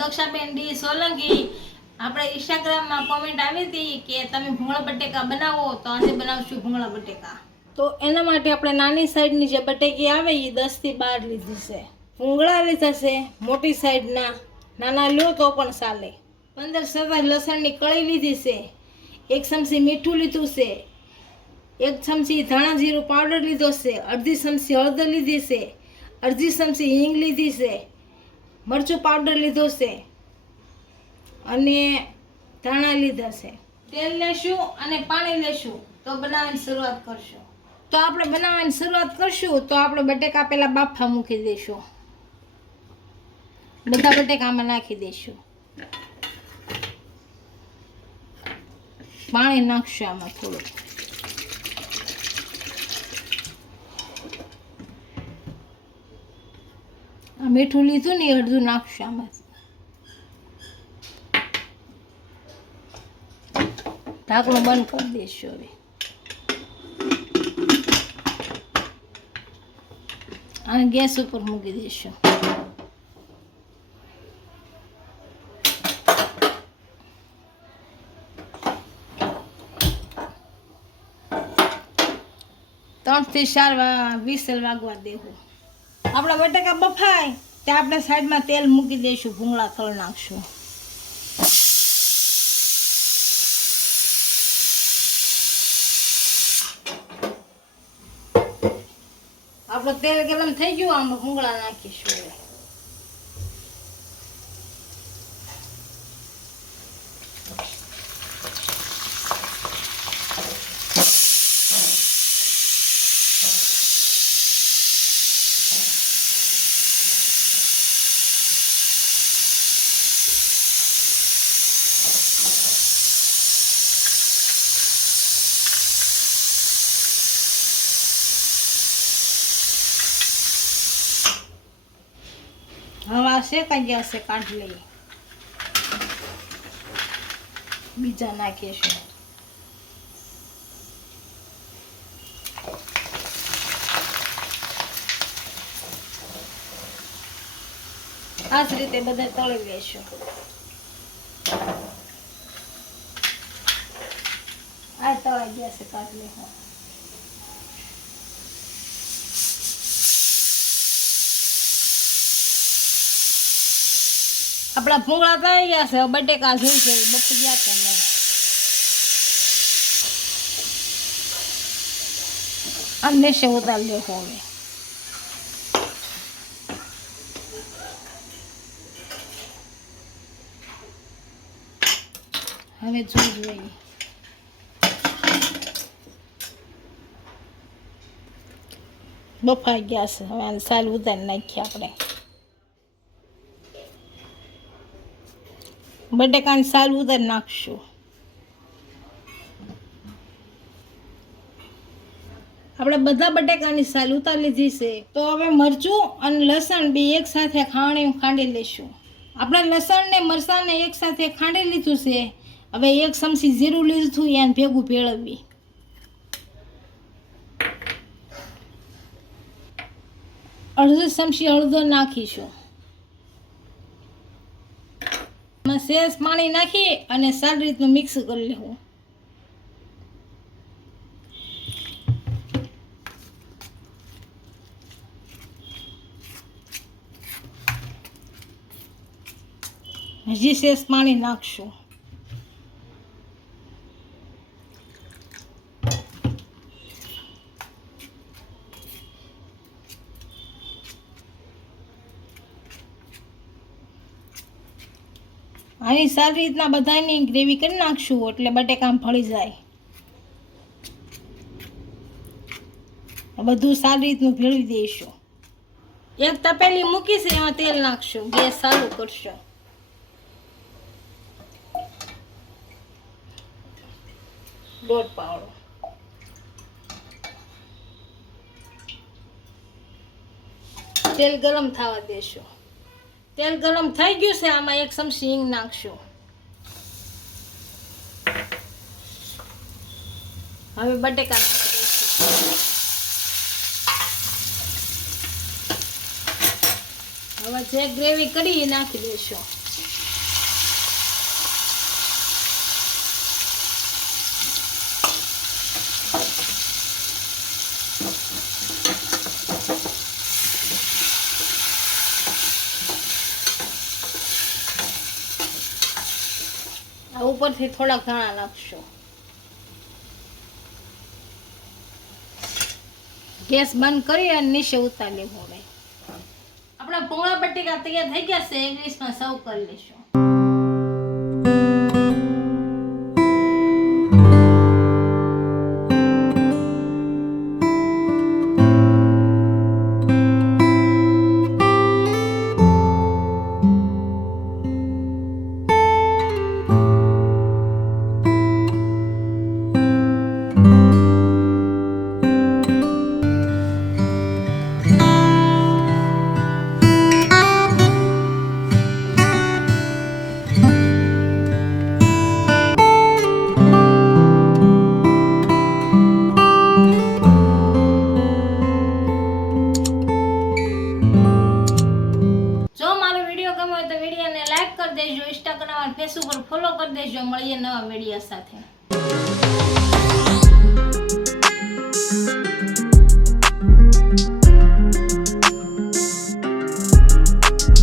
દક્ષાબેન D Solanki આપણે ઇન્સ્ટાગ્રામમાં comment આવી હતી કે તમે ભૂંગળા બટેકા બનાવો તો આજે બનાવશું ભૂંગળા બટેકા। તો એના માટે આપણે નાની સાઈડની જે બટેકી આવે એ 10 થી 12 લીધી છે। ભૂંગળા લીધા છે મોટી સાઈડના, નાના લ્યો તો પણ ચાલે। 15-17 લસણની કળી લીધી છે, 1 ચમચી મીઠું લીધું છે, 1 ચમચી ધાણા જીરું પાવડર લીધો છે, અડધી ચમચી હળદર લીધી છે, અડધી ચમચી હિંગ લીધી છે, મરચું પાવડર લીધો છે અને ધાણા લીધા છે। તેલ લેશું અને પાણી લેશું તો બનાવવાની શરૂઆત કરશું। તો આપણે બનાવવાની શરૂઆત કરશું તો આપણે બટેકા પહેલા બાફા મૂકી દઈશું। બધા બટેકામાં નાખી દઈશું, પાણી નાખશું આમાં થોડું। આ મીઠું લીધું ને અડધું નાખશું આમાં। ઢાંકણું બંધ કરી દઈશું। હવે અને ગેસ ઉપર મૂકી દઈશું। ત્રણ થી 4 વિસલ વાગવા દેવું। આપણા બટાકા બફાય ત્યાં આપણે સાઈડમાં તેલ મૂકી દઈશું, ભૂંગળા તળ નાખશું। આપણું તેલ ગરમ થઈ ગયું, આમાં ભૂંગળા નાખીશું। હવે હવા શેકાઈ ગયા છે, કાઢી લઈએ, બીજા નાખીશું। આ જ રીતે બધા તળી લઈશું। આ તળાઈ ગયા છે, કાઢી લઈશું। આપણા ભૂંગળા થઈ ગયા છે, બટેકા જોઈ છે બફી ગયા કે નહીં। આને છે ઉતારી લેવું। હવે જોઈ જોઈએ, બફાઈ ગયા છે। હવે આને સાલ ઉતારી નાખીએ આપણે। બટેકાની સાલ ઉતારી નાખશું। આપણે બધા બટેકાની સાલ ઉતારી લીધી છે। તો હવે મરચું અને લસણ બે એક સાથે ખાંડી લઈશું। આપણે લસણ ને મરચાંને એક સાથે ખાંડી લીધું છે। હવે 1 ચમચી જીરું લીધું, એને ભેગું ભેળવવી। અડધી ચમચી હળદર નાખીશું। સેજ પાણી નાખી અને સારી રીતનું મિક્સ કરી લેવું। હજી સેજ પાણી નાખશું। આની સારી રીતના બધાની ગ્રેવી કરી નાખશું એટલે બટેકામાં ભળી જાય। બધું સારી રીતનું ભેળવી દઈશું। એક તપેલી મૂકી છે, એમાં તેલ નાખશું, ગેસ ચાલુ કરશું। દોઢ પાવડો તેલ ગરમ થવા દેશું। તેલ ગરમ થઈ ગયું છે, આમાં 1 ચમચી હિંગ નાખશું। હવે બટેકા નાખી દઈશું। હવે જે ગ્રેવી કરી એ નાખી દઈશું। ઉપરથી થોડાક ધાણા નાખશું. ગેસ બંધ કરી અને નીચે ઉતારી લેવું. હવે આપણા ભૂંગળા બટેકા તૈયાર થઈ ગયા છે. એક ડીશમાં સર્વ કરી લઈશું. ઇન્સ્ટાગ્રામ અને ફેસબુક પર ફોલો કરી દેજો. મળીએ નવા વિડીયો સાથે.